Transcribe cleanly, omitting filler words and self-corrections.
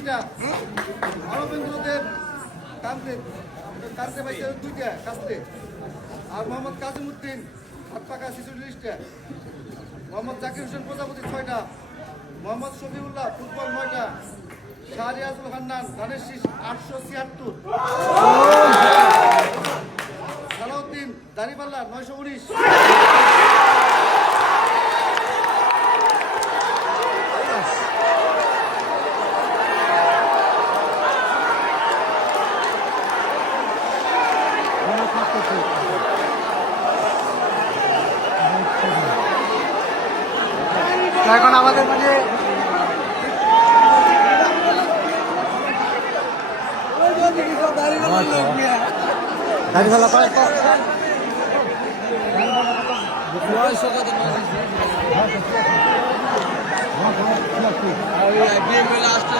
তিনটা, মানবেন্দ্রদেব কান্দে কান্দে পাইছে দুইটা কাস্তে, আর মোহাম্মদ কাজিমউদ্দিন হাত পাকা 46টা, মোহাম্মদ জাকির হোসেন প্রজাপতি 6টা, মোহাম্মদ শফিউল্লাহ ফুটবল 9টা, শাহরিয়াজুল হান্নান ধানের শীষ 876, সালাউদ্দিন দাড়িপাল্লা 919, এখন আমাদের মাঝে দাড়িপাল্লা আসতে